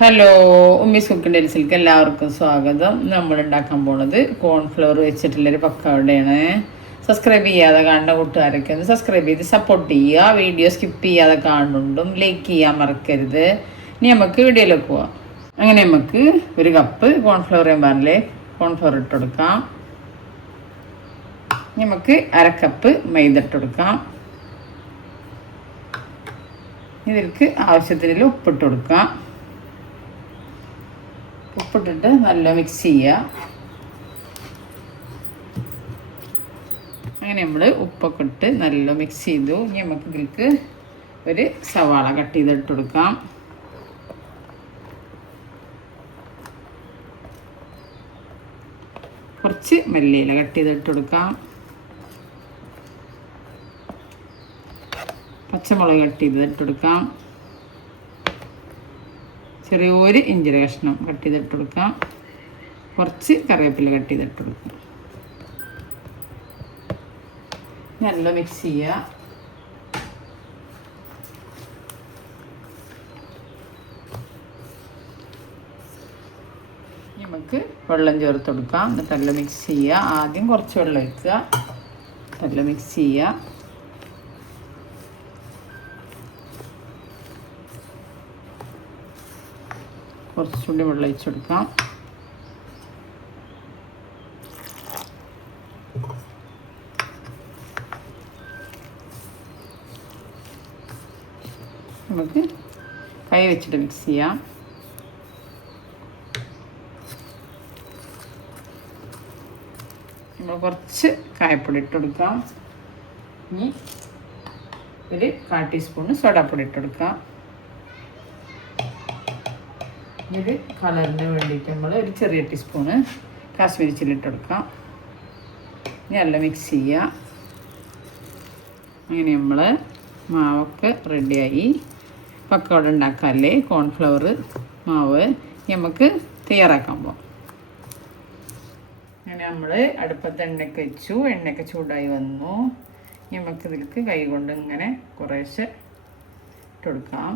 Hello, Ummis കുക്കിൻ്റെ ഡിസിലേക്ക് എല്ലാവർക്കും സ്വാഗതം. നമ്മൾ ഉണ്ടാക്കാൻ പോണത് കോൺഫ്ലവർ വെച്ചിട്ടുള്ളൊരു പക്കവടയാണ്. സബ്സ്ക്രൈബ് ചെയ്യാതെ കാണുന്ന കൂട്ടുകാരൊക്കെ ഒന്ന് സബ്സ്ക്രൈബ് ചെയ്ത് സപ്പോർട്ട് ചെയ്യുക. വീഡിയോ സ്കിപ്പ് ചെയ്യാതെ കാണുന്നുണ്ടും ലൈക്ക് ചെയ്യാൻ മറക്കരുത്. ഇനി നമുക്ക് വീഡിയോയിലേക്ക് പോവാം. അങ്ങനെ നമുക്ക് ഒരു കപ്പ് കോൺഫ്ലവർ പറഞ്ഞില്ലേ, കോൺഫ്ലവർ ഇട്ട് കൊടുക്കാം. നമുക്ക് അരക്കപ്പ് മൈദ ഇട്ട് കൊടുക്കാം. ഇതിലേക്ക് ആവശ്യത്തിന് ഉപ്പിട്ട് കൊടുക്കാം. ഉപ്പിട്ടിട്ട് നല്ല മിക്സ് ചെയ്യുക. അങ്ങനെ നമ്മൾ ഉപ്പൊക്കെ ഇട്ട് നല്ല മിക്സ് ചെയ്തു. ഇനി നമുക്ക് ഇതിലേക്ക് ഒരു സവാള കട്ട് ചെയ്തിട്ട് കൊടുക്കാം. കുറച്ച് മല്ലിയില കട്ട് ചെയ്തിട്ട് കൊടുക്കാം. പച്ചമുളക് കട്ട് ചെയ്തിട്ട് കൊടുക്കാം. ചെറിയൊരു ഇഞ്ചിയുടെ കഷ്ണം കട്ട് ചെയ്തിട്ട് കൊടുക്കാം. കുറച്ച് കറിവേപ്പില കട്ട് ചെയ്തിട്ട് കൊടുക്കാം. നല്ല മിക്സ് ചെയ്യുക. നമുക്ക് വെള്ളം ചേർത്ത് കൊടുക്കാം. എന്നിട്ട് നല്ല മിക്സ് ചെയ്യുക. ആദ്യം കുറച്ച് വെള്ളം ഒഴിക്കുക. നല്ല മിക്സ് ചെയ്യുക. കുറച്ചുകൂടി വെള്ളം ഒഴിച്ച് കൊടുക്കാം. നമുക്ക് കൈ വെച്ചിട്ട് മിക്സ് ചെയ്യാം. നമ്മൾ കുറച്ച് കായപ്പൊടി ഇട്ട് കൊടുക്കാം. ഇനി ഒരു 1/4 ടീസ്പൂൺ സോഡാപ്പൊടി ഇട്ട് കൊടുക്കാം. ഒരു കളറിന് വേണ്ടിയിട്ട് നമ്മൾ ഒരു ചെറിയ ടീസ്പൂണ് കാശ്മീരി ചില്ലി ഇട്ട് കൊടുക്കാം. ഇനി നല്ല മിക്സ് ചെയ്യുക. അങ്ങനെ നമ്മൾ മാവൊക്കെ റെഡിയായി. പക്കവട ഉണ്ടാക്കാമല്ലേ കോൺഫ്ലവർ മാവ് നമുക്ക് തയ്യാറാക്കാൻ പോകാം. അങ്ങനെ നമ്മൾ അടുപ്പത്ത് എണ്ണയൊക്കെ വെച്ചു. എണ്ണയൊക്കെ ചൂടായി വന്നു. നമുക്കിതിലേക്ക് കൈ കൊണ്ട് ഇങ്ങനെ കുറേശ്ശെ ഇട്ട് കൊടുക്കാം.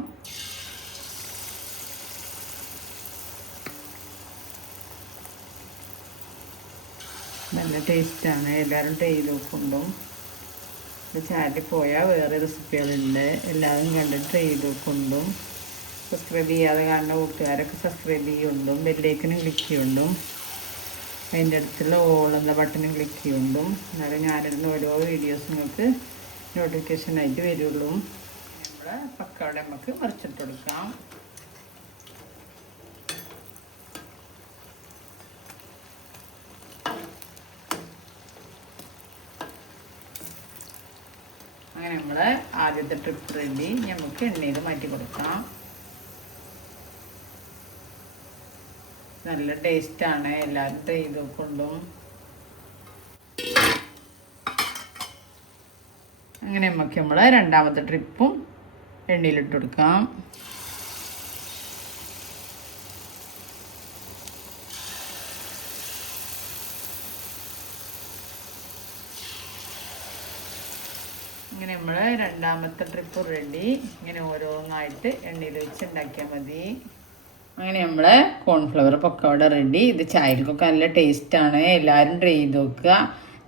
നല്ല ടേസ്റ്റാണ്. എല്ലാവരും ട്രൈ ചെയ്ത് നോക്കുന്നുണ്ടും. ഇത് ചാനലിൽ പോയാൽ വേറെ റെസിപ്പികളുണ്ട്. എല്ലാവരും കണ്ടിട്ട് ട്രൈ ചെയ്ത് നോക്കുന്നുണ്ടും. സബ്സ്ക്രൈബ് ചെയ്യാതെ കാണുന്ന കൂട്ടുകാരൊക്കെ സബ്സ്ക്രൈബ് ചെയ്യുന്നുണ്ടും ബെല്ലൈക്കനും ക്ലിക്ക് ചെയ്യുന്നുണ്ടും അതിൻ്റെ അടുത്തുള്ള ഓൾ എന്ന ബട്ടണും ക്ലിക്ക് ചെയ്യുന്നുണ്ടും. എന്നാലും ഞാനിടുന്ന ഓരോ വീഡിയോസ് നിങ്ങൾക്ക് നോട്ടിഫിക്കേഷനായിട്ട് വരുള്ളൂ. നമ്മുടെ പക്കവട നമുക്ക് മറിച്ചിട്ട് കൊടുക്കാം. അങ്ങനെ നമ്മൾ ആദ്യത്തെ ട്രിപ്പ് റെഡി. നമുക്ക് എണ്ണയിൽ മാറ്റി കൊടുക്കാം. നല്ല ടേസ്റ്റാണ്. എല്ലാവരും ട്രൈ ചെയ്ത് നോക്കുന്നുണ്ടും. അങ്ങനെ നമുക്ക് നമ്മൾ രണ്ടാമത്തെ ട്രിപ്പും എണ്ണയിലിട്ട് കൊടുക്കാം. ഇങ്ങനെ നമ്മൾ രണ്ടാമത്തെ ട്രിപ്പ് റെഡി. ഇങ്ങനെ ഓരോന്നായിട്ട് എണ്ണയിൽ വെച്ച് ഉണ്ടാക്കിയാൽ മതി. അങ്ങനെ നമ്മൾ കോൺഫ്ലവർ പക്കവട റെഡി. ഇത് ചായക്കൊക്കെ നല്ല ടേസ്റ്റാണ്. എല്ലാവരും ട്രൈ ചെയ്ത് നോക്കുക.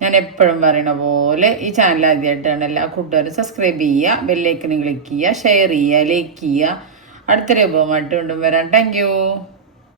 ഞാൻ എപ്പോഴും പറയണ പോലെ ഈ ചാനൽ ആദ്യമായിട്ടാണ് എല്ലാ കൂട്ടുകാരും സബ്സ്ക്രൈബ് ചെയ്യുക, ബെല്ലൈക്കനും ക്ലിക്ക് ചെയ്യുക, ഷെയർ ചെയ്യുക, ലൈക്ക് ചെയ്യുക. അടുത്തൊരു വിഭവമായിട്ട് വീണ്ടും വരാം. Thank you.